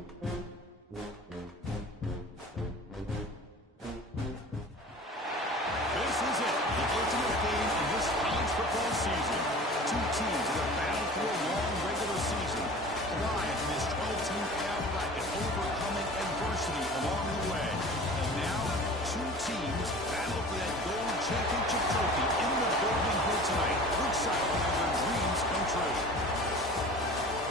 This is it, the ultimate game in this college football season. Two teams that have battled through a long regular season, thrive in this 12-team playoff bracket, overcoming adversity along the way. And now, two teams battle for that gold championship trophy in the building here tonight. We're excited to have their dreams come true.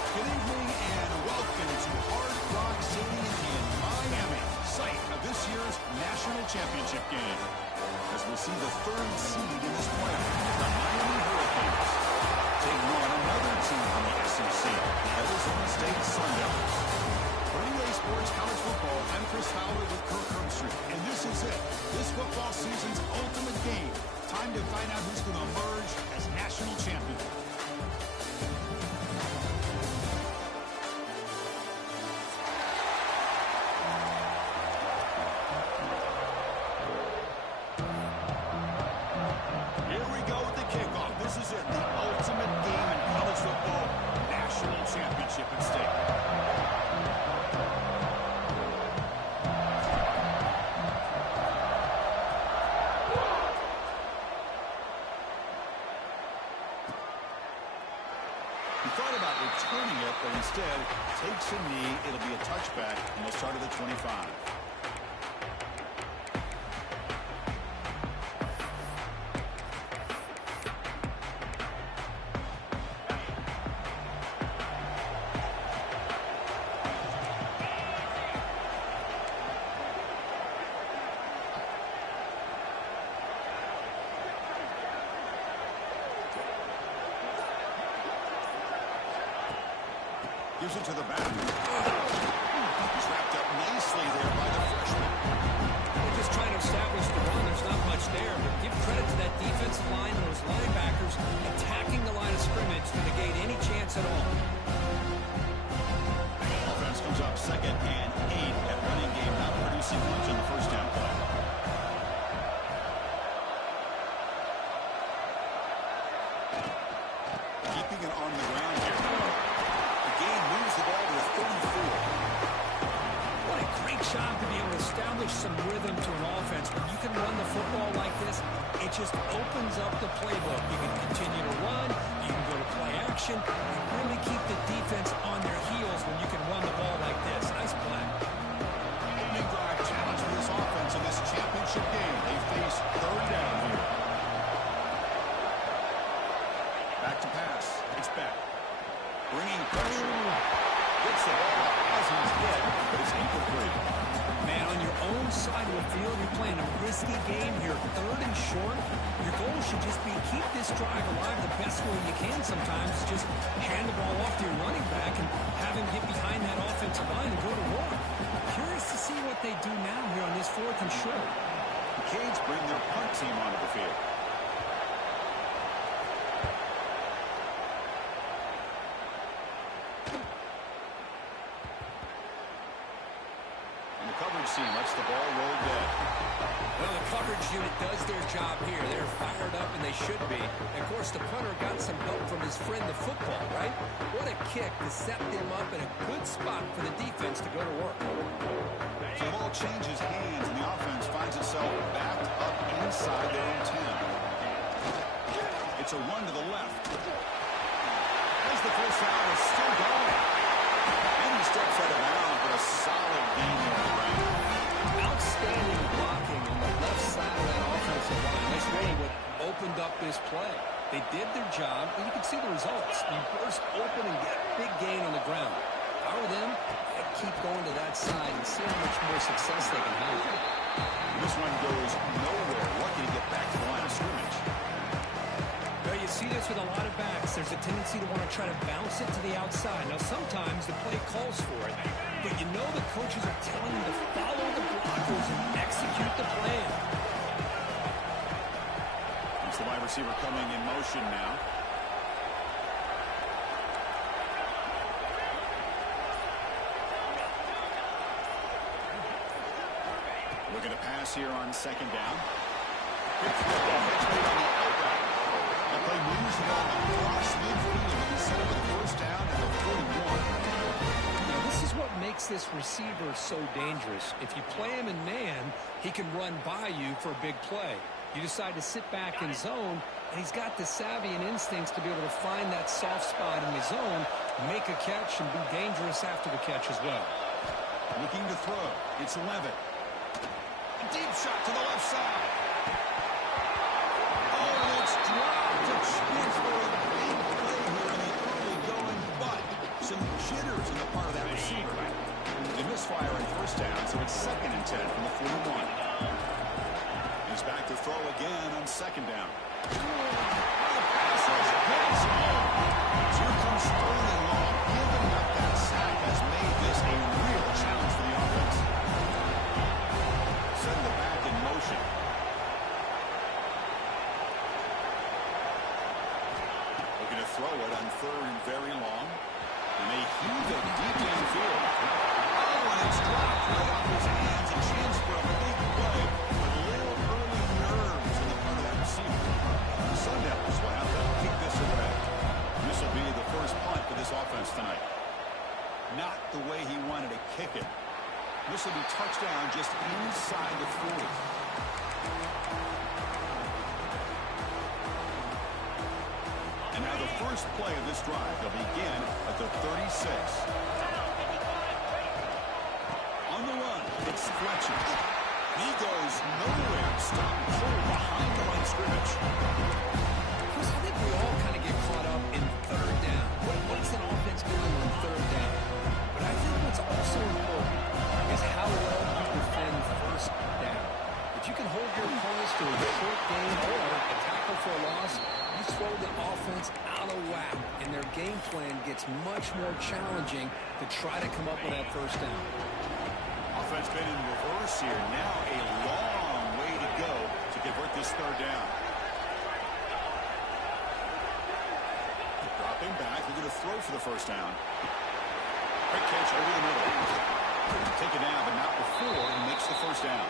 Good evening and welcome to Hard Rock Stadium in Miami, site of this year's national championship game. As we'll see the third seed in this playoff, the Miami Hurricanes, taking on another team from the SEC, the Arizona State Sun Devils. For EA Sports College Football, I'm Chris Fowler with Kirk Herbstreit, and this is it, this football season's ultimate game. Time to find out who's going to emerge as national champion. Here we go with the kickoff. This is it, the ultimate game in college football, national championship at stake. He thought about returning it, but instead takes a knee. It'll be a touchback, and they'll start at the 25. Gives it to the back. He's wrapped up nicely there by the freshman. They're just trying to establish the run. There's not much there, but give credit to that defensive line and those linebackers attacking the line of scrimmage to negate any chance at all. Offense comes up 2nd and 8 at running game, not producing much on the first down play. Keeping it on the ground here. Moves the ball to the 34. What a great job to be able to establish some rhythm to an offense. When you can run the football like this, it just opens up the playbook. You can continue to run, you can go to play action, and really keep the defense on their heels when you can run the ball like this. Nice play. Big drive challenge for this offense in this championship game. They face 3rd down here. Back to pass. It's back. Bringing pressure. Gets the ball up as he's hit, but it's incomplete. Man, on your own side of the field, you're playing a risky game here. 3rd and short. Your goal should just be keep this drive alive the best way you can sometimes. Just hand the ball off to your running back and have him get behind that offensive line and go to work. Curious to see what they do now here on this 4th and short. The Canes bring their punt team onto the field. Coverage team lets the ball roll dead. Well, the coverage unit does their job here. They're fired up, and they should be. And of course, the punter got some help from his friend, the football, right? What a kick to set them up in a good spot for the defense to go to work. So the ball changes hands, and the offense finds itself backed up inside their own 10. It's a run to the left. As the first down is still going. And he steps out of bounds, but a solid gain there on the ground. Outstanding blocking on the left side of that offensive line. That's really what opened up this play. They did their job, and you can see the results. You burst open and get a big gain on the ground. If I were them, I'd keep going to that side and see how much more success they can have. This one goes nowhere. Lucky to get back to the line of scrimmage. Well, you see this with a lot of backs. There's a tendency to want to try to bounce it to the outside. Now, sometimes the play calls for it, but you know the coaches are telling you to follow the blockers and execute the plan. It's the wide receiver coming in motion now. Looking to pass here on 2nd down. That play moves the ball across midfield and set up with the first down at the 41. Now, this is what makes makes this receiver so dangerous. If you play him in man, he can run by you for a big play. You decide to sit back in zone, and he's got the savvy and instincts to be able to find that soft spot in the zone, make a catch, and be dangerous after the catch as well. Looking to throw. It's Levitt. A deep shot to the left side. Oh, and it's dropped. A chance for a big play here in the early going, but some jitters in the part of that receiver. They misfire on first down, so it's 2nd and 10 from the 41. He's back to throw again on 2nd down. The pass is hits home. Here comes Sterling Long. Giving up that sack has made this a real challenge for the offense. Send the back in motion. Looking to throw it on 3rd and very long. And they heave it deep downfield. Oh, and it's dropped right off his hands. A chance for a big play. But a little early nerves in the part of that receiver. Sundowns will have to kick this away. This will be the first punt for this offense tonight. Not the way he wanted to kick it. This will be touchdown just inside the 40. And now the first play of this drive will begin at the 36. On the run, it's Fletcher. He goes nowhere. Stop cold behind the line of scrimmage. Chris, I think we all kind of get caught up in 3rd down. What's an offense doing on 3rd down? But I think what's also important is how well you defend 1st down. If you can hold your opponents to a short gain or a tackle for a loss, you throw the offense out of whack, and their game plan gets much more challenging to try to come up with that 1st down. Offense been in reverse here. Now a long way to go to convert this 3rd down. Dropping back, looking to throw for the 1st down. Quick catch over the middle. Take it down, but not before he makes the 1st down.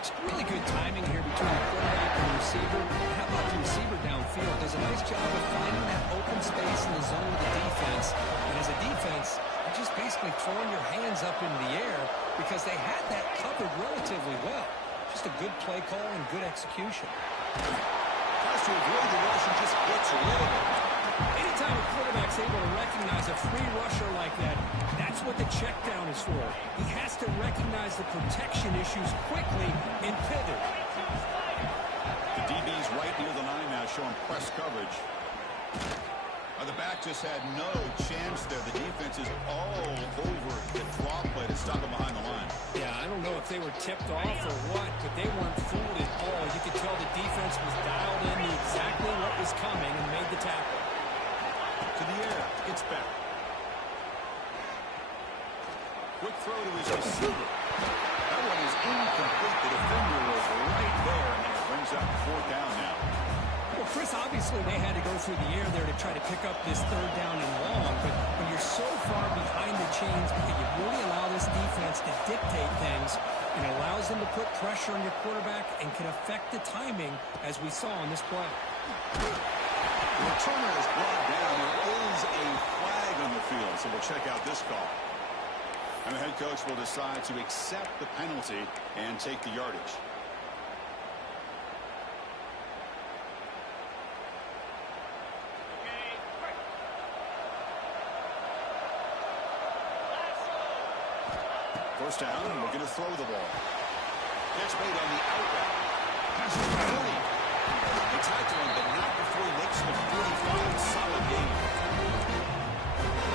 It's really good timing here between the quarterback and the receiver. How about the receiver downfield? Does a nice job of finding that open space in the zone of the defense. And as a defense, you're just basically throwing your hands up into the air because they had that covered relatively well. Just a good play call and good execution. Tries to avoid the rush and just gets rid of it. Anytime a quarterback's able to recognize a free rusher like that, that's what the check down is for. He has to recognize the protection issues quickly and pivot. The DB's right near the line now, showing press coverage. The back just had no chance there. The defense is all over the draw play to stop him behind the line. Yeah, I don't know if they were tipped off or what, but they weren't fooled at all. You could tell the defense was dialed in, knew exactly what was coming, and made the tackle. To the air, it's back. Quick throw to his receiver. That one is incomplete. The defender was right there, and it brings up 4th down now. Well, Chris, obviously they had to go through the air there to try to pick up this 3rd down and long, but when you're so far behind the chains, you really allow this defense to dictate things, and it allows them to put pressure on your quarterback and can affect the timing, as we saw on this play. The returner is brought down. There is a flag on the field, so we'll check out this call. And the head coach will decide to accept the penalty and take the yardage. First down, looking to throw the ball. Catch made on the out route. Pass to 40. They tackle him, but not before he makes the 45. Solid game.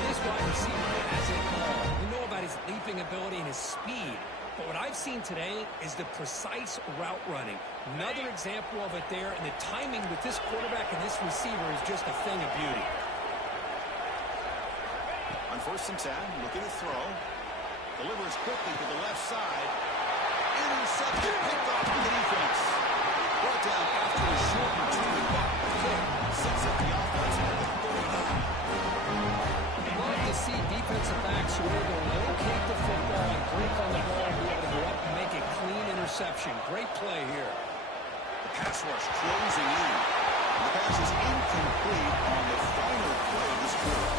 This wide receiver has it all. We know about his leaping ability and his speed, but what I've seen today is the precise route running. Another example of it there, and the timing with this quarterback and this receiver is just a thing of beauty. On 1st and 10, looking to throw. Delivers quickly to the left side. Intercepted, picked off the defense. Brought down after a short return. Kick sets up the offense at the 39. Love to see defensive backs who are able to locate the football and break on the ball and be able to go up and make a clean interception. Great play here. The pass rush closing in. The pass is incomplete on the final play of this quarter.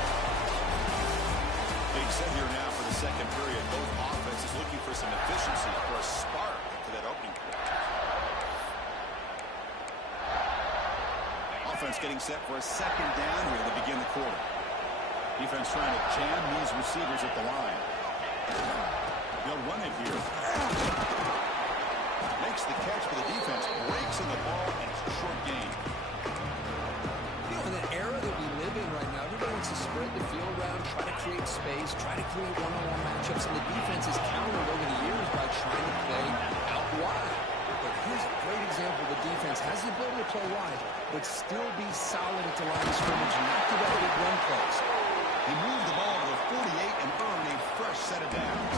Big set here now for the second period. Both offenses looking for some efficiency, for a spark to that opening quarter. Offense getting set for a second down here to begin the quarter. Defense trying to jam these receivers at the line. They'll run it here. Makes the catch for the defense. Breaks in the ball, and it's a short gain. You know, in the era that we live in right now, everybody wants to spread the field around, try to create space, try to create one-on-one matchups, and the defense has countered over the years by trying to play out wide. But here's a great example. The defense has the ability to play wide, but still be solid at the line of scrimmage, not give up big run plays. He moved the ball to the 48 and earned a fresh set of downs.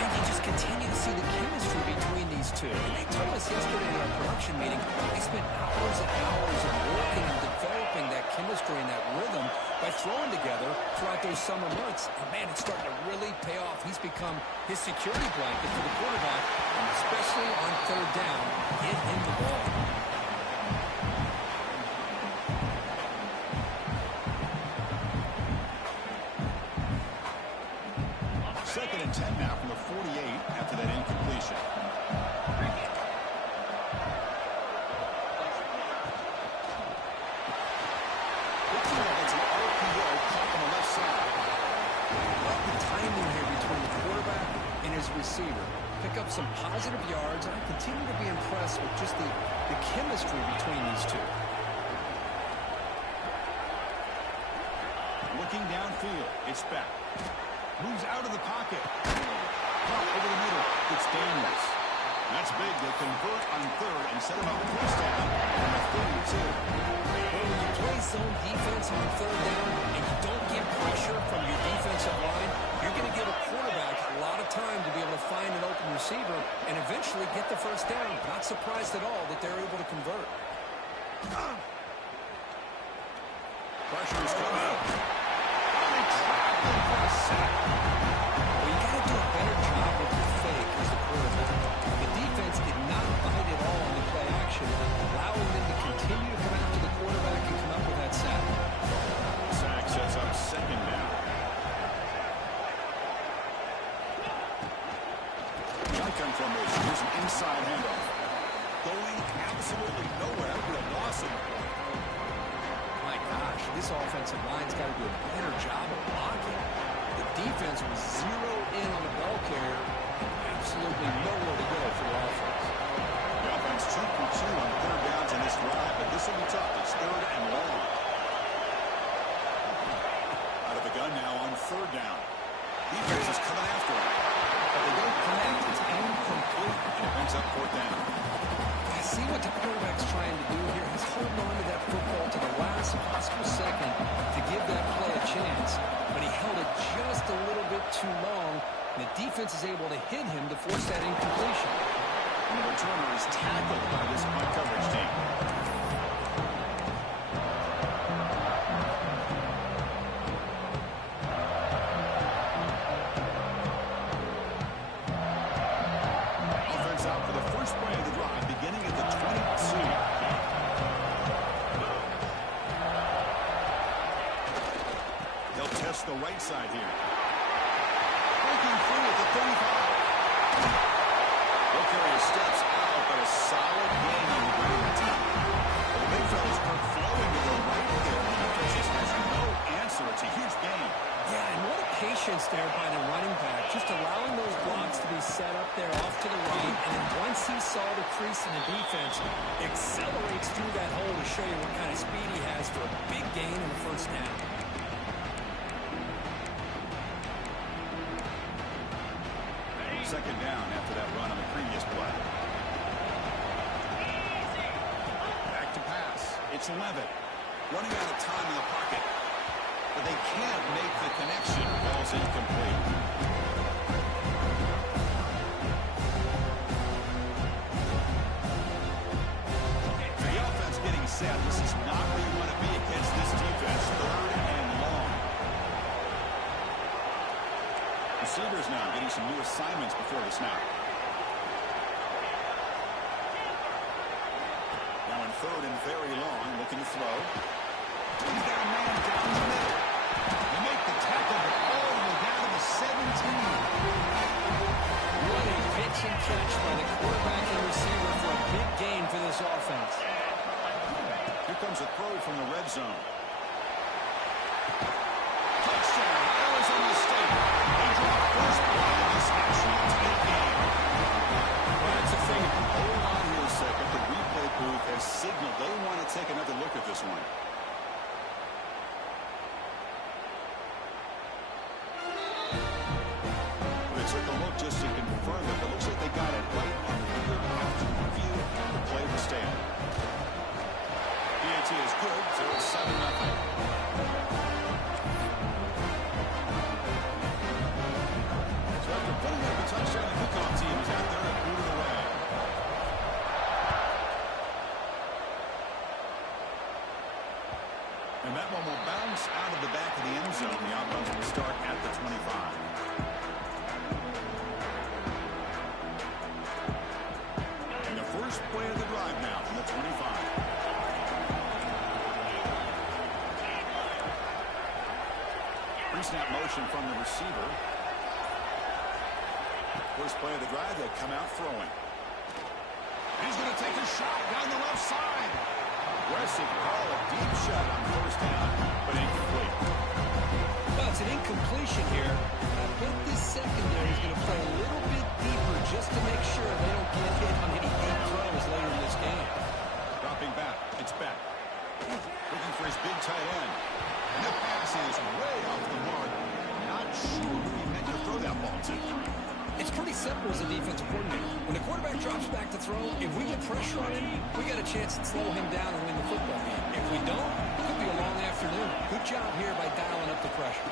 And you just continue to see the chemistry between these two. And they told us yesterday in our production meeting, they spent hours and hours of working and developing that chemistry and that rhythm by throwing together throughout those summer months. And, man, it's starting to really pay off. He's become his security blanket for the quarterback, and especially on third down, get him the ball. Second and 10 now from the 48 after that incompletion. It's an RPO caught on the left side. Love the timing here between the quarterback and his receiver. Pick up some positive yards, and I continue to be impressed with just the chemistry between these two. Looking downfield, it's back. Moves out of the pocket. Caught over the middle. It's Daniels. That's big. They'll convert on third and set him up first down on the 32. Well, when you play zone defense on third down and you don't get pressure from your defensive line, you're going to give a quarterback a lot of time to be able to find an open receiver and eventually get the first down. Not surprised at all that they're able to convert. Pressure is coming. Well, you got to do a better job with your fake as the quarterback. The defense did not bite at all on the play action, allowing them to continue to come after the quarterback and come up with that sack. Sack sets up second down. Shotgun formation. Here's an inside handoff. Going absolutely nowhere. That would have lost him. My gosh, this offensive line's got to do a better job of blocking. The defense was zeroed in on the ball carrier. Absolutely nowhere to go for the offense. The offense 2 for 2 on third downs in this drive, but this will be tough. It's third and long. Out of the gun now on third down. Defense is coming after him. But they don't connect. It's incomplete. And it brings up fourth down. I see what the quarterback's trying to do here. He's holding on to that football to the last possible second to give that play a chance. But he held it just a little bit too long, and the defense is able to hit him to force that incompletion. And the returner is tackled by this punt coverage team. Offense out for the first play of the drive, beginning at the 22. They'll test the right side here. Breaking free at the 35. Carrier steps out, but a solid gain on the ground. The big fellas are flowing to the right there. The defense just has no answer. It's a huge gain. Yeah, and what a patience there by the running back, just allowing those blocks to be set up there off to the right, and then once he saw the crease in the defense, accelerates through that hole to show you what kind of speed he has for a big gain in the first down. Second down after that run on the previous play. Back to pass. It's Levitt. Running out of time in the pocket. But they can't make the connection. Ball's incomplete. The offense getting set. This is not where you want to be against this defense. Third and long. Receivers now getting some new assignments before the snap. Now in third and very long, looking to throw. He's got a man down the middle. They make the tackle, but all the way down to the 7 What a pitch and catch by the quarterback and receiver for a big gain for this offense. Here comes a throw from the red zone. Touchdown, Arizona State. They draw first play in this national title game. Well, that's the thing. Hold on here a second. The replay booth has signaled they want to take another look at this one. They took a look just to confirm it, but it looks like they got it right on the field. After review, the play will stand. PAT is good, so it's 7-0. So after putting up a touchdown, the kickoff team is out there and moving away. And that one will bounce out of the back of the end zone. The offense will start at the 25. And the first play of the drive now from the 25. Pre-snap motion from the receiver. First play of the drive, they'll come out throwing. He's going to take a shot down the left side. Aggressive call, a deep shot on first down, but incomplete. Well, it's an incompletion here. I bet this secondary is going to play a little bit deeper just to make sure they don't get hit on any deep throws later in this game. Dropping back, it's back. Looking for his big tight end. And the pass is way off the mark. Not sure who he meant to throw that ball to. It's pretty simple as a defensive coordinator. When the quarterback drops back to throw, if we get pressure on him, we got a chance to slow him down and win the football game. If we don't, it could be a long afternoon. Good job here by dialing up the pressure.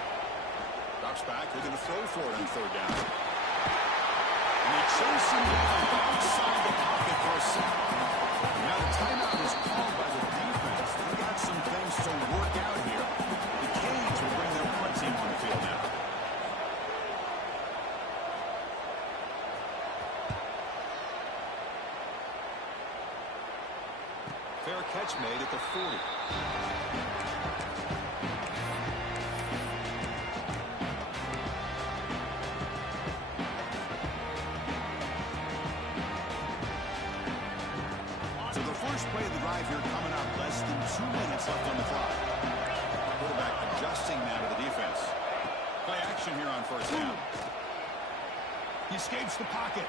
Drops back, they're going to throw for it on third down. And they chase him down outside the pocket for a sack. Now the timeout is called by the defense. They got some things to work out here. The Canes will bring their punt team on the field now. Fair catch made at the 40. So the first play of the drive here coming up. Less than 2 minutes left on the clock. Quarterback adjusting now to the defense. Play action here on first down. He escapes the pocket.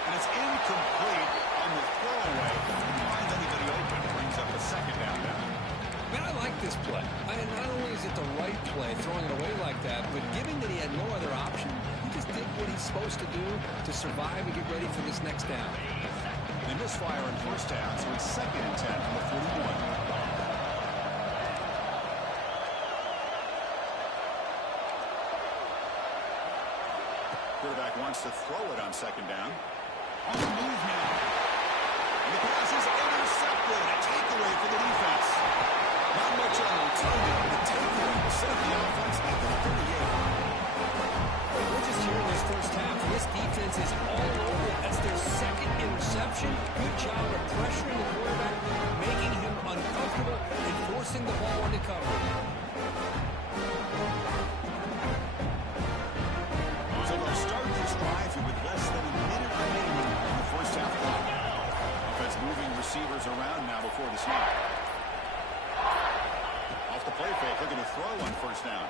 And it's incomplete on the throwaway. Didn't find anybody open. Brings up a second down now. Man, I like this play. Not only is it the right play, throwing it away like that, but given that he had no other option, he just did what he's supposed to do to survive and get ready for this next down. They misfire on first down, so it's 2nd and 10 from the 41. Quarterback wants to throw it on second down. On the move now. And the pass is intercepted. A takeaway for the defense. Not much on the target, but a takeaway will set the offense at the 38. We're just here in this first half. This defense is all over it. That's their second interception. Good job of pressuring the quarterback, making him uncomfortable, and forcing the ball into cover. So they'll start this drive with less than a minute remaining in the first half clock. Offense moving receivers around now before the snap. Off the play fake, looking to throw on first down.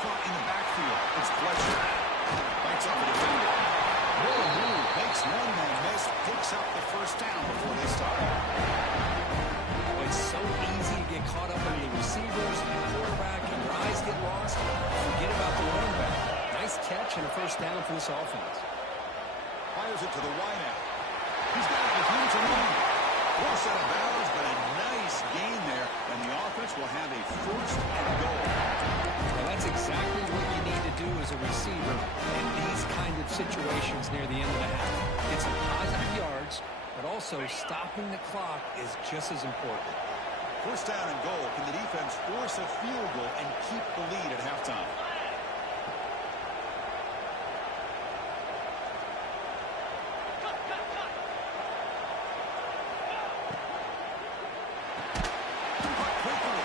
Caught in the backfield. It's Fletcher. Bites up the defender. Will move. Makes one man miss. Picks up the first down before they stop. Oh, it's so easy to get caught up in the receivers and the quarterback, and your eyes get lost. Forget about the running back. Nice catch and a first down for this offense. Fires it to the wideout. He's got it with him to run. Force out of bounds, but a nice gain there, and the offense will have a first and goal. Well, that's exactly what you need to do as a receiver in these kind of situations near the end of the half. Get some positive yards, but also stopping the clock is just as important. First down and goal. Can the defense force a field goal and keep the lead at halftime? Quickly,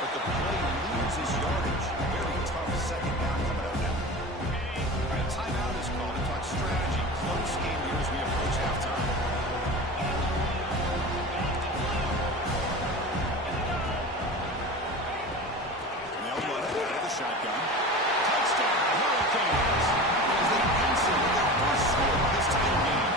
but the play leads loses yardage. Very tough second down coming up now. All right, timeout is called to talk strategy. Close game here as we approach halftime. They'll run it out of the shotgun. Touchdown, Hurricanes! As they answer with their first score of this tight game.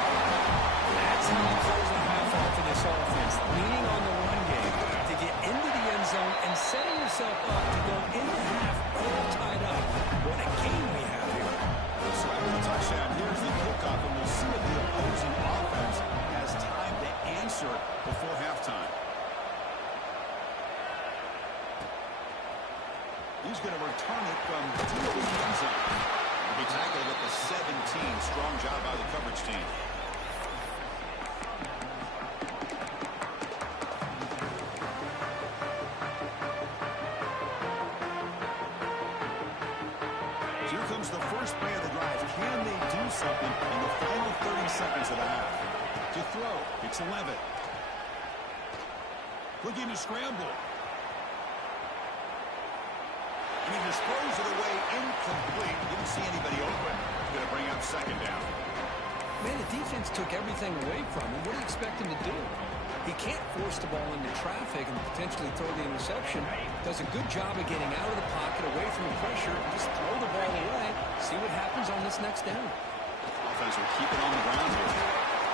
That's how you close the half off of this offense. Leaning on the run game to get into the end zone and setting yourself up to go into half all tied up. What a game we have here. So after the touchdown, here's the kickoff, and we'll see if the opposing offense has time to answer before halftime. He's going to return it from deep in the end zone. He'll be tackled at the 17. Strong job by the coverage team. Here comes the first play of the drive. Can they do something in the final 30 seconds of the half? To throw, it's 11. Looking to scramble. And he just throws it away incomplete. Didn't see anybody open. Going to bring up second down. Man, the defense took everything away from him. What do you expect him to do? He can't force the ball into traffic and potentially throw the interception. Does a good job of getting out of the pocket, away from the pressure, just throw the ball away. See what happens on this next down. Offense will keep it on the ground here.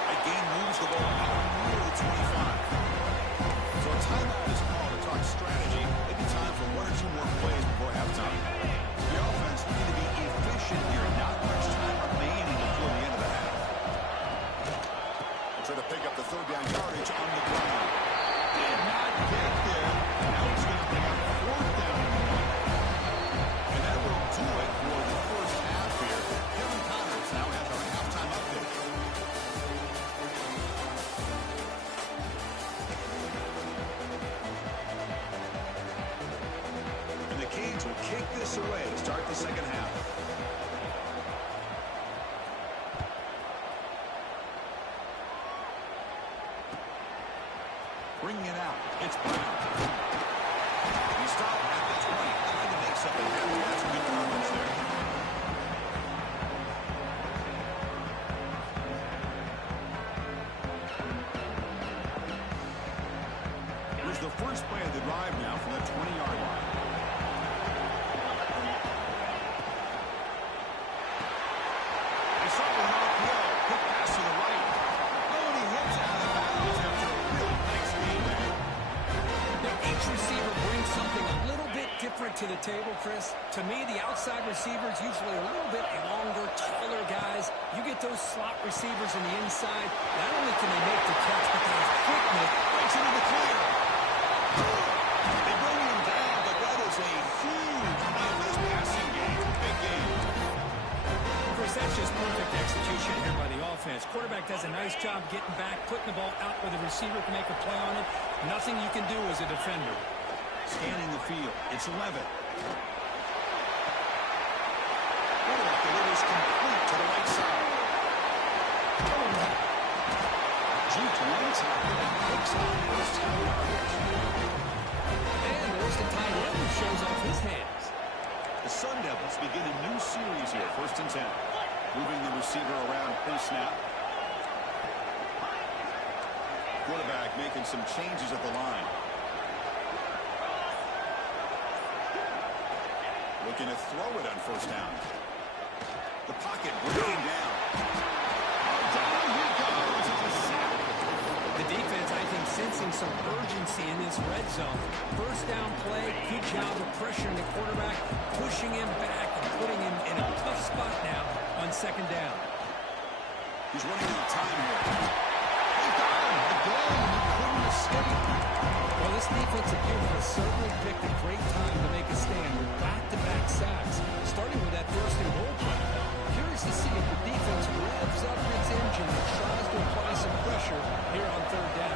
That game moves the ball out near the 25. So a timeout is called to talk strategy. Maybe time for one or two more plays before halftime. The offense needs to be efficient here. Not much time remaining before the end of the half. They'll try to pick up the third down yardage on the ground. Did not get there. Now he's going to bring up fourth down. And that will do it for the first half here. Kevin Connors now has our halftime update. And the Canes will kick this away to start the second half. Bringing it out. It's Brown. He stopped at the 20, trying to make something happen. That's a good coverage there. Here's the first play of the drive now from the 20-yard line. They saw the RPO. Quick pass to the right. Oh, and he hits out of bounds after a really nice game there. Now, each receiver brings something a little bit different to the table, Chris. To me, the outside receivers usually a little bit longer, taller guys. You get those slot receivers in the inside. Not only can they make the catch, but they have quickness. Breaks into the clear. They bring him down, but that is a huge play for this passing game. Big game. Chris, that's just perfect execution here by the offense. Quarterback does a nice job getting back, putting the ball out where the receiver can make a play on it. Nothing you can do as a defender. Scanning the field. It's 11. Quarterback delivers complete to the right side. Juked one tackle and picks up first down yardage. And there's the tight end who shows off his hands. The Sun Devils begin a new series here. First and 10. Moving the receiver around pre-snap. Quarterback making some changes at the line. Looking to throw it on first down. The pocket breaking down. Down he goes. It's a sack. The defense, I think, sensing some urgency in this red zone. First down play, good job of pressuring the quarterback, pushing him back and putting him in a tough spot now on second down. He's running out of time here. He got him again. He couldn't escape. Well, this defensive unit has certainly picked a great time to make a stand with back-to-back sacks, starting with that first and goal play. Curious to see if the defense revs up its engine and tries to apply some pressure here on third down.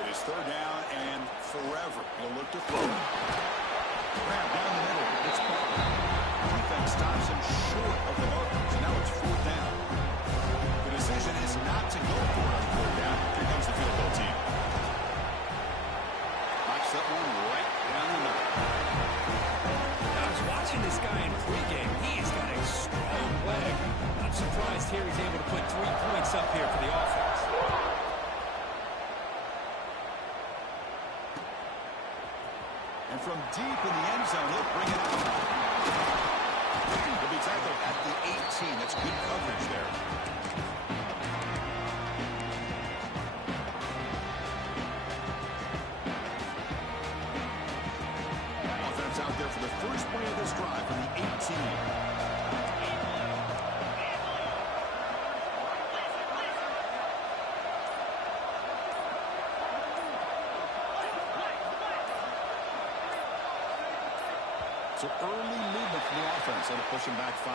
It is third down and forever. He'll look to throw. Grab down the middle. It's Butler. Defense stops him short of the marker. So now it's fourth down. The decision is not to go for it on fourth down. Here comes the field goal team. Knocks that one right down the middle. watching this guy in pregame, he's got a strong leg. I'm surprised here he's able to put 3 points up here for the offense. And from deep in the end zone, he'll bring it out. He'll be tackled at the 18. That's good coverage there. Offense out there for the first play of this drive from the 18. So early movement from the offense. That'll push him back 5.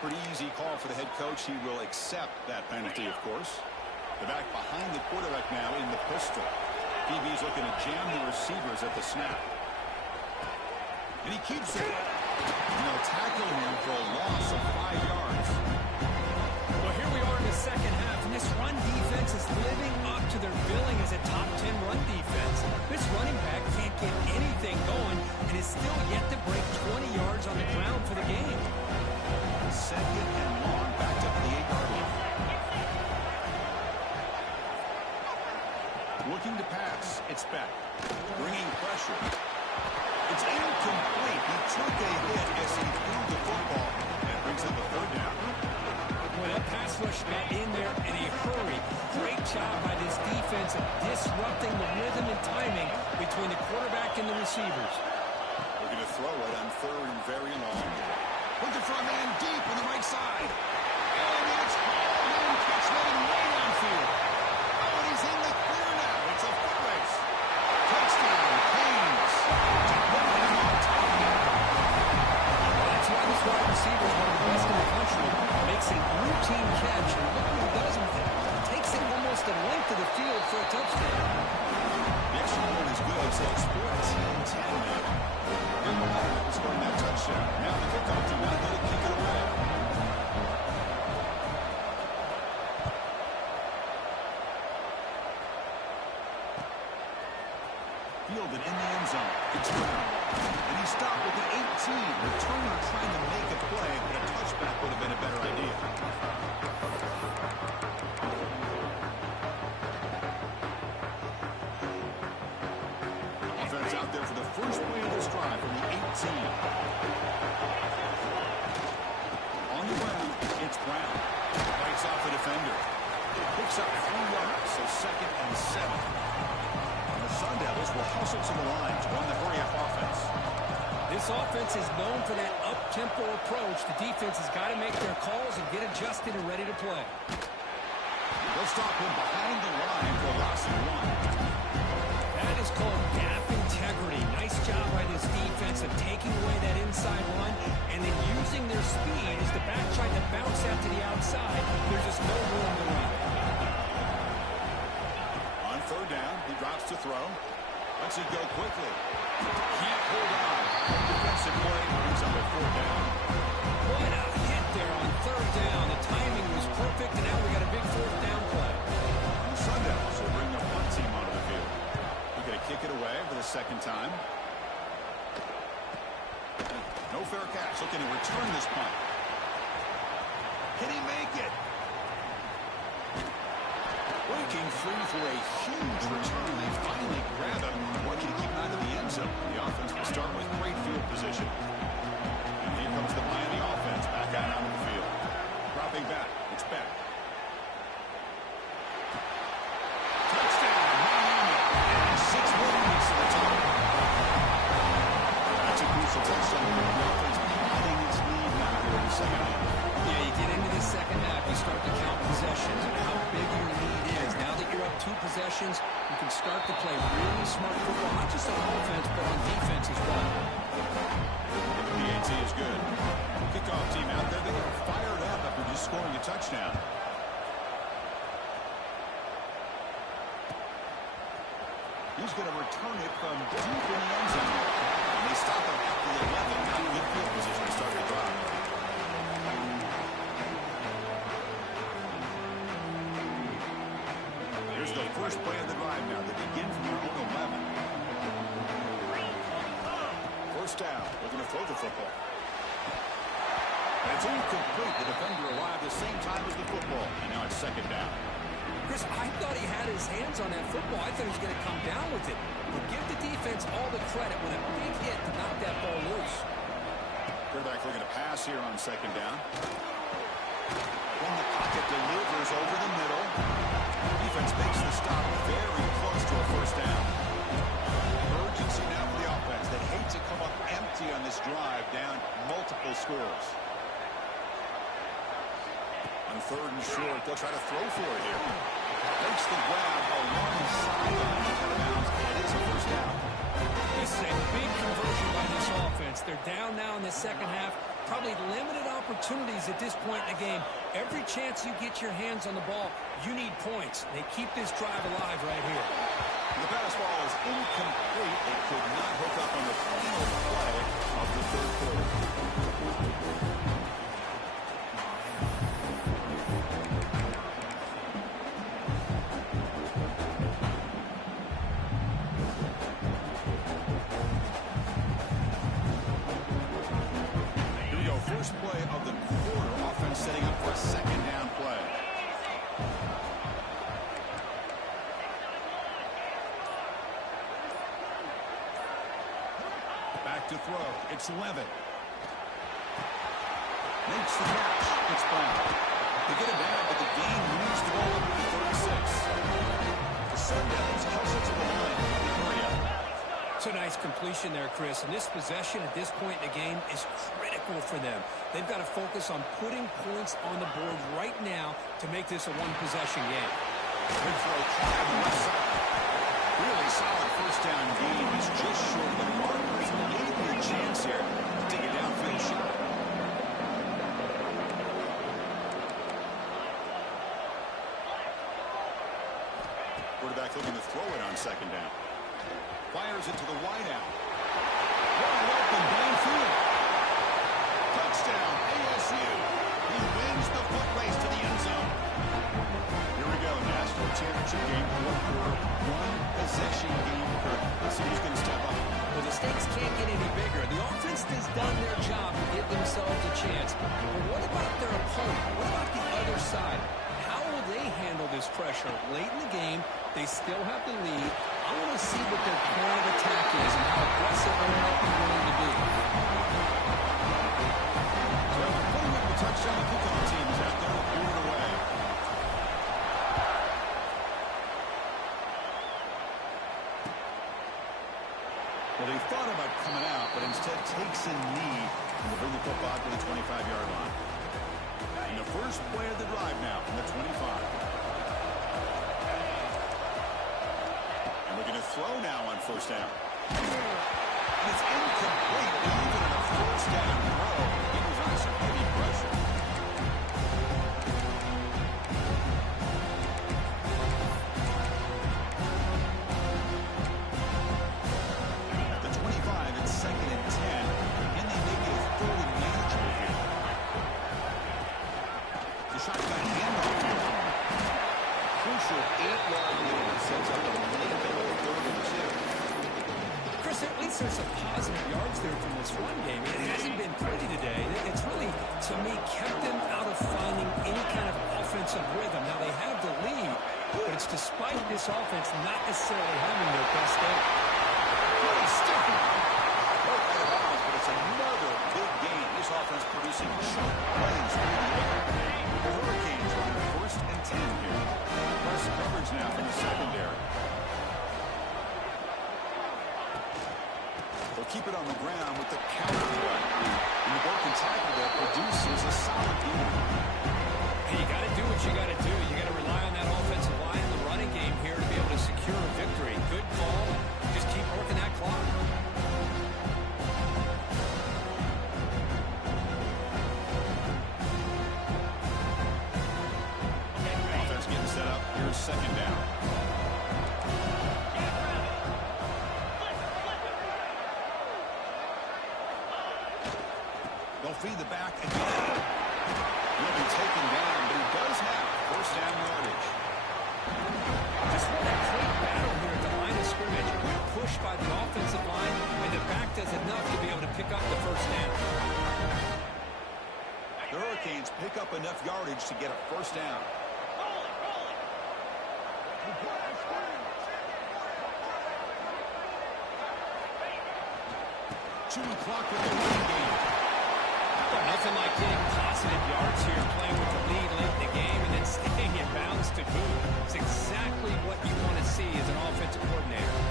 Pretty easy call for the head coach. He will accept that penalty, of course. The back behind the quarterback now in the pistol. DB's looking to jam the receivers at the snap. And he keeps it. And they'll tackle him for a loss of 5 yards. Well, here we are in the second half, and this run defense is living up to their billing as a top 10 run defense. This running back can't get anything going and is still yet to break 20 yards on the ground for the game. Second and long, backed up to the 8-yard line. Looking to pass. It's Beck. Bringing pressure. It's incomplete. He took a hit as he threw the football and brings up the 3rd down. Well, that pass rush got in there in a hurry. Great job by this defense of disrupting the rhythm and timing between the quarterback and the receivers. We're going to throw it on 3rd and very long. Looking for a man deep on the right side. And it's hauled in. Catch made way downfield. Oh, and he's in the clear now. It's a foot race. Touchdown, Canes. To put him on top. That's why this wide receiver is one of the best in the country. Makes a routine catch, and look what he does with it. Takes it almost the length of the field for a touchdown. The extra point is good, so it's 14-10 now. And Mahomes is scoring that touchdown. Now the kickoff team out there to kick it away. Fielded in the end zone. It's Brown. And he stopped with the 18. Returner trying to make a play, but a touchback would have been a better idea. Offense out there for the first play of this drive from the 18. On the ground, it's Brown. Bites off the defender. Picks up 3 yards, so 2nd and 7. Sun Devils will hustle to the line to run the hurry-up offense. This offense is known for that up-tempo approach. The defense has got to make their calls and get adjusted and ready to play. They'll stop him behind the line for a loss of 1. That is called gap integrity. Nice job by this defense of taking away that inside run and then using their speed as the back tried to bounce out to the outside. There's just no room to run. On 3rd down, he drops to throw. Lets it go quickly. Can't hold on. Defensive play brings up a 4th down. What a hit there on 3rd down. The timing was perfect, and now we got a big 4th down play. And the Sun Devils will bring their punt team onto the field. They're going to kick it away for the 2nd time. No fair catch. Looking to return this punt. Can he make it? Breaking free for a huge return. They finally grab him. Working to keep him out of the end zone. The offense will start with great field position. And here comes the Miami offense back out onto the field. Dropping back. It's back. Touchdown, Miami. And 6 points to the top. That's a crucial touchdown. The offense adding its lead now here in the second half. Yeah, you get into the second half, you start to count possessions and how big your lead is. Now that you're up 2 possessions, you can start to play really smart football, not just on offense, but on defense as well. The PAT is good. Kickoff team out there, they are fired up after just scoring a touchdown. He's going to return it from deep in the end zone. And they stop him at the 11. Now good field position to start the drive. Here's the first play of the drive now. They begin from their own 11. 1st first down. They're going to throw the football. And it's incomplete. The defender arrived the same time as the football. And now it's second down. Chris, I thought he had his hands on that football. I thought he was going to come down with it. But give the defense all the credit with a big hit to knock that ball loose. Quarterback looking to pass here on second down. When the pocket delivers over the middle. Defense makes the stop very close to a first down. Urgency now for the offense. They hate to come up empty on this drive, down multiple scores. On third and short, they'll try to throw for it here. Makes the grab along the sideline out of bounds, and it is a first down. This is a big conversion by this offense. They're down now in the second half. Probably limited opportunities at this point in the game. Every chance you get your hands on the ball, you need points. They keep this drive alive right here. The pass ball is incomplete. They could not hook up on the final play of the third quarter. First play of the quarter. Offense setting up for a second down play. Back to throw. It's Levitt. Makes the catch. It's Brown. They get it down, but the game moves the ball up to 36. The Sun Devils hustle to the line. It's a nice completion there, Chris. And this possession at this point in the game is critical for them. They've got to focus on putting points on the board right now to make this a one-possession game. Good throw caught on the left side. Really solid first down game. He's just short of the mark. There's maybe a chance here to take a downfield shot. Quarterback looking to throw it on second down. Fires it to the wideout. Wide open downfield. Touchdown, ASU. He wins the foot race to the end zone. Here we go, national championship game, fourth quarter, one possession game. Let's see who's going to step up. Well, the stakes can't get any bigger. The offense has done their job to give themselves a chance. But what about their opponent? What about the other side? How will they handle this pressure? Late in the game, they still have the lead. I want to see what their plan of attack is and how aggressive they might be willing to be. Well, putting up the touchdown, the kickoff team is out there to it away. Well, they thought about coming out, but instead takes a knee and will bring the football to the 25-yard line. And the first play of the drive now from the 25. And we're going to throw now on first down. And it's incomplete, even on a first down throw. He was under some heavy pressure. At the 25, it's second and 10. And they make it a third and manageable here. The shotgun handoff here. Crucial 8-yard lead that sets up a late middle third and 2. Chris, at least there's some positive yards there from this run game. It hasn't been pretty today. It's really, to me, kept them out of finding any kind of offensive rhythm. Now, they have the lead, but it's despite this offense not necessarily having their best day. Really sticking. Both out of bounds, but it's another big game. This offense producing short plays through the air. The Hurricanes are on their first and 10 here. Press coverage now from the secondary. They'll keep it on the ground with the counter threat. And the broken tackle there produces a solid game. Hey, you got to do what you got to do. You got to rely on that offensive line in the running game here to be able to secure a victory. Good call. Just keep working that clock. Offense getting set up. Here's second down. They'll feed the back again. He'll be taken down, but he does have first down yardage. Just what a great battle here at the line of scrimmage. Good push by the offensive line, and the back does enough to be able to up the first down. The Hurricanes pick up enough yardage to get a first down. Chewing clock with the running game. Well, nothing like getting positive yards here, playing with the lead late in the game, and then staying in bounds to boot. It's exactly what you want to see as an offensive coordinator.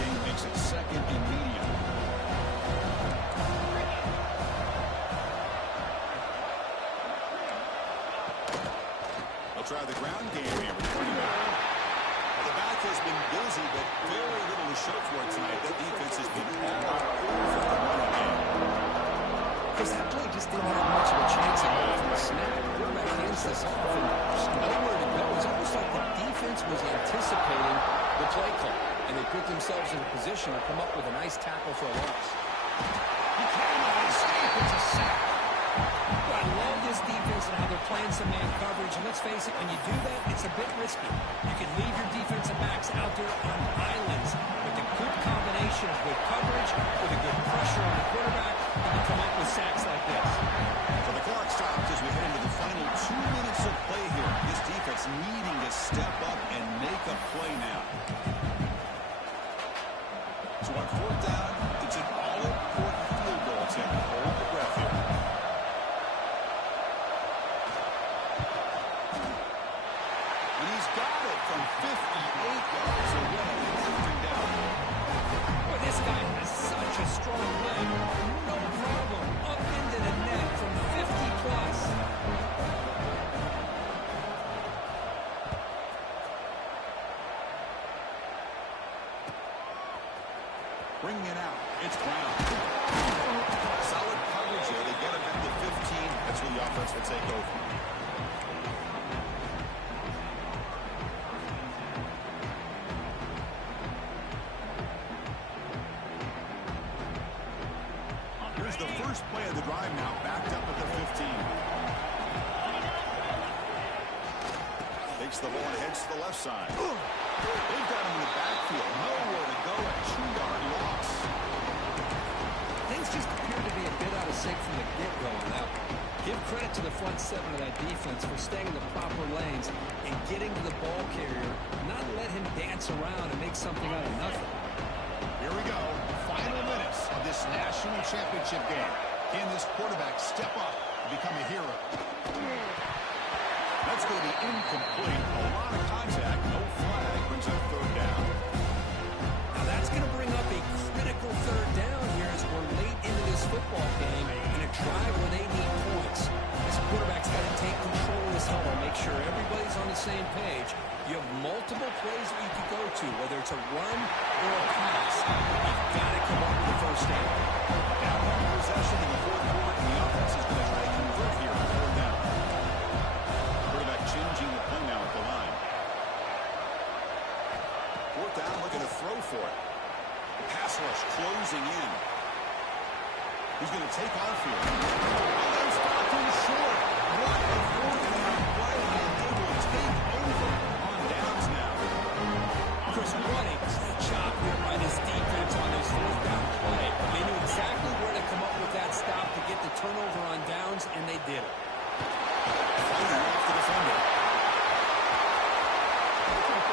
Game makes it second and medium. They'll try the ground game here with running back. The back has been busy, but very little to show for it tonight. That defense has been all over the running game. Because that play just didn't have much of a chance at all from the snap. The quarterback hands this off, and there's nowhere to go. It's almost like the defense was anticipating the play call, and they put themselves in a position to come up with a nice tackle for a loss. He cannot escape. It's a sack. I love this defense and how they're playing some man coverage. And let's face it, when you do that, it's a bit risky. You can leave your defensive backs out there on islands. But the good combination of good coverage with a good pressure on the quarterback, you can come up with sacks like this. So the clock stops as we head into the final 2 minutes of play here. This defense needing to step up and make a play now. So on fourth down, it's an all-important field goal attempt. Hold the breath here. And he's got it from 58 yards away. Fourth down. Boy, this guy has such a strong leg. No problem. Up into the net from 50 plus. Bringing it out. It's Brown. Solid coverage here. They get him at the 15. That's where the offense will take over. Here's the first play of the drive now, backed up at the 15. Takes the ball and heads to the left side. They've got him in the backfield. Nowhere to go. A 2-yard loss. Things just appear to be a bit out of sync from the get-go on that one. Give credit to the front seven of that defense for staying in the proper lanes and getting to the ball carrier, not let him dance around and make something out of nothing. Here we go. Final minutes of this national championship game. Can this quarterback step up and become a hero? That's going to be incomplete. A lot of contact. No flag. Brings up third down. Now that's going to bring up a critical third down here as we're late into this football game in a drive where they need points. This quarterback's got to take control of this huddle, make sure everybody's on the same page. You have multiple plays that you could go to, whether it's a run or a pass. You've got to come up with the first down. Now one possession in the fourth quarter, and the offense is going to try to convert here on third down. Quarterback changing the play now at the line. Fourth down, looking to throw for it. Pass rush closing in. He's going to take off here. Oh, that's stopped him short. What a fourth down play, and they will take over on downs now. Chris, what a great job here by this defense on this fourth down play. They knew exactly where to come up with that stop to get the turnover on downs, and they did it. Fighting off the defender.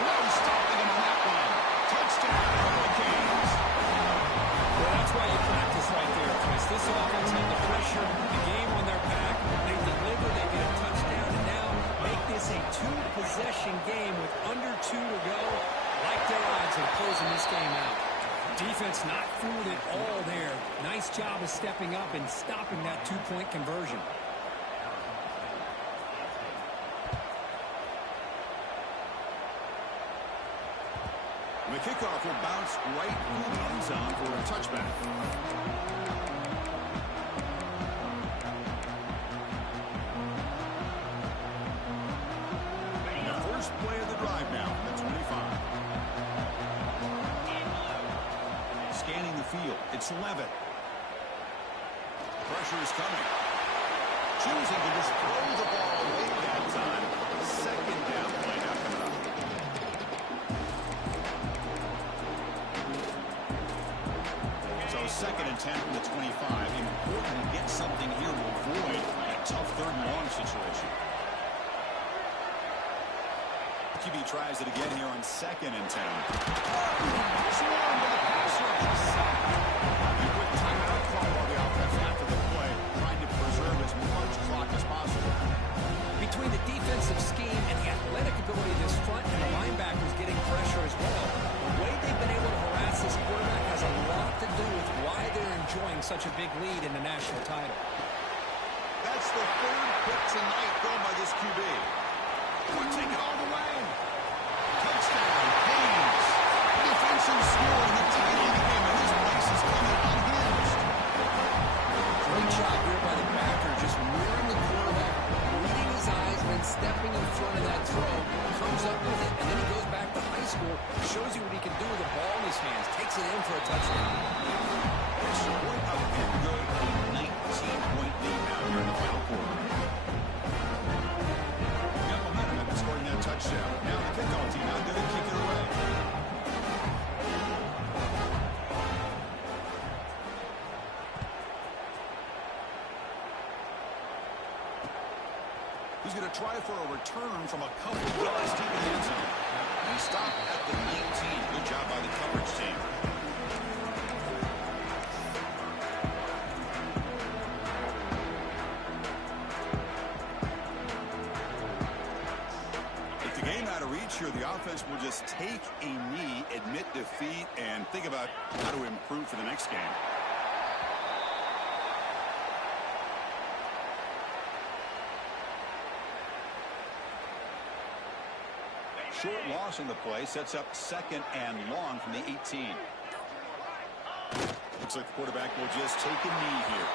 No stopping him on that one. Touchdown, Hurricanes. Well, that's why you practice right there, Chris. This offense had the pressure, the game on their back. They deliver, they get a touchdown, and now make this a two-possession game with under 2 to go. Like their odds of closing this game out. Defense not fooled at all there. Nice job of stepping up and stopping that two-point conversion. The kickoff will bounce right through the end zone for a touchback. And the first play of the drive now, the 25. Scanning the field, it's Levitt. Pressure is coming. Choosing to just throw the ball away that time. Second down play now coming up. second and 10 from the 25. Important to get something here to avoid a tough third and long situation. QB tries it again here on second and 10. Swarmed by the pass rush. A quick timeout call by the offense after the play, trying to preserve as much clock as possible. Between the defensive scheme and the athletic ability of this front and the linebackers getting pressure as well, the way they've been able to harass this quarterback has a lot to do with why they're enjoying such a big lead in the national title. That's the third pick tonight thrown by this QB. We'll take it all the way. Touchdown, Haynes. Defensive score in the title of the game, and this place is coming unhinged. Great job here by the backer, just rearing the quarterback, reading his eyes, and then stepping in front of that throw. Comes up with it, and then he goes back to high school, shows you what he can do with the ball in his hands, takes it in for a touchdown. Extra point up and good. A 19-point lead now here in the final quarter. Got momentum after scoring that touchdown. Now the kickoff team out there to kick it away. He's going to try for a return from a couple of yards deep in the end zone. And he stopped at the 19. Good job by the coverage team. With the game out of reach here, the offense will just take a knee, admit defeat, and think about how to improve for the next game. Short loss on the play sets up second and long from the 18. Looks like the quarterback will just take a knee here.